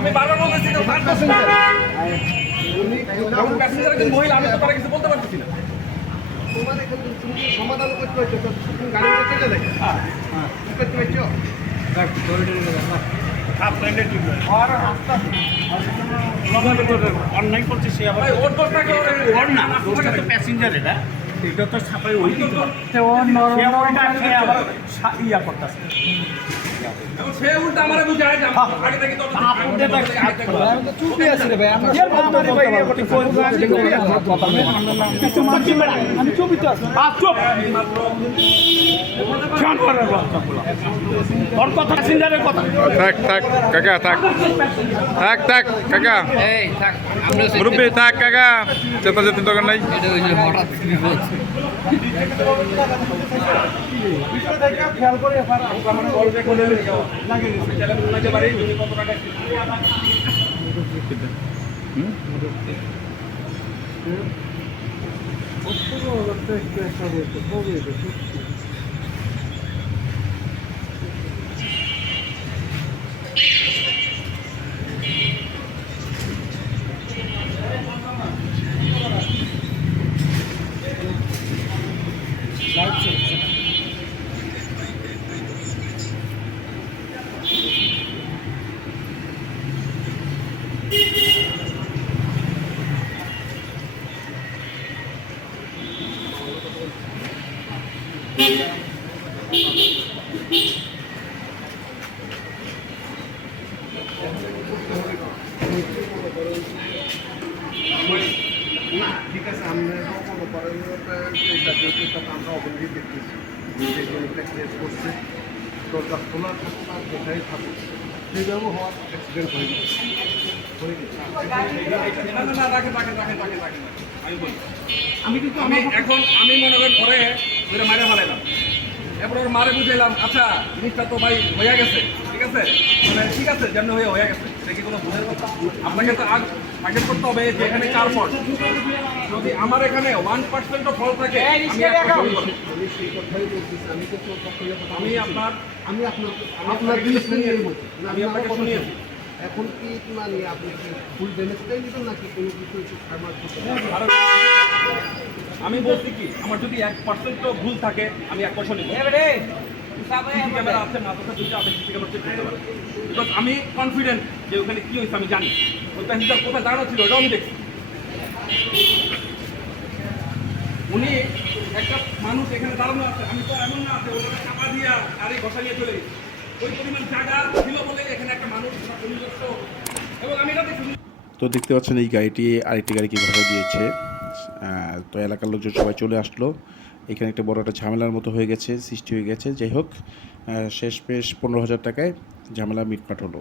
আমি বারবার বলতেছি যে তার প্যাসেঞ্জার মহিলা, আমি তো তারা কিছু বলতে পারতেছি না। তোমার এখানে তুমি সমাধান করতে হচ্ছে তো তুমি গাড়ি করতে চলে যাবে। হ্যাঁ কি করতে পারছো? অন্যায় করছে সে আবার ওর দোষটাকে ওর না, দোষটা তো প্যাসেঞ্জার। এটা তো ছাপাই ওই দিতে পারে ইয়া করতেছে। সে উল্টা আমারে বুঝায় যে আগে থেকে তো চুপই আছে রে ভাই, আমরা আমি চুপই তো আছি। ওর কথা প্যাসেঞ্জারের কথা। থাক থাক কাকা থাক থাক থাক কাকা এই থাক, আমরা মুরব্বী থাক কাকা, চেতাচেতির দরকার নাই। এটা ওই যে হঠাৎ বিপদ। খেয়াল করে না ঠিক আছে, আমরা কোনো করেন আমরা অবধি দেখতেছি যে জিনিসটা কেস করছে দরজা খোলা থাকুক আর যেটাই থাকুক সেইভাবে হওয়ার অ্যাক্সিডেন্ট হয়ে গেছে। আমি কিন্তু আমি এখন আমি মনে করি পরে ওরা মারে ফেলাইলাম, এরপর ওর মারে বুঝাইলাম আচ্ছা জিনিসটা তো ভাই হয়ে গেছে, ঠিক আছে মানে ঠিক আছে যেমন হয়ে গেছে, এটা কি কোনো ভুলের কথা? আপনাকে তো আগে করতে হবে যে এখানে 4 ফল্ট, যদি আমার এখানে 1% ফল্ট থাকে আমি সেই কথাই বলতেছি, আমি তো আমি আপনার আমি আপনার জিনিস নিয়ে বলছি। আমি আপনাকে শুনিয়েছি। এখন কি মানে আপনি কি ফুল ড্যামেজটাই দিবেন নাকি কোনো কিছু একটু ফার্মার আমি বলছি কি আমার যদি 1% ভুল থাকে আমি 1% নিব। ক্যামেরা আছে না আছে দুইটা আছে, সিসি ক্যামেরা চেক করতে পারে। বিকজ আমি কনফিডেন্ট যে ওখানে কি হয়েছে আমি জানি, ওই প্যাসেঞ্জার কোথায় দাঁড়ানো ছিল ওটাও আমি দেখছি। উনি একটা মানুষ এখানে দাঁড়ানো আছে, আমি তো এমন না আছে ওখানে চাপা দিয়া গাড়ি ঘষা নিয়ে চলে গেছি, ওই পরিমাণ জায়গা ছিল বলে এখানে একটা মানুষ নিজস্ব, এবং আমি এটা দেখছি। তো দেখতে পাচ্ছেন এই গাড়িটি আরেকটি গাড়িকে ঘষা দিয়েছে। তো এলাকার লোকজন সবাই চলে আসলো, এখানে একটা বড় একটা ঝামেলার মতো হয়ে গেছে, সৃষ্টি হয়ে গেছে। যাই হোক, শেষমেশ 15,000 টাকায় ঝামেলা মিটমাট হলো।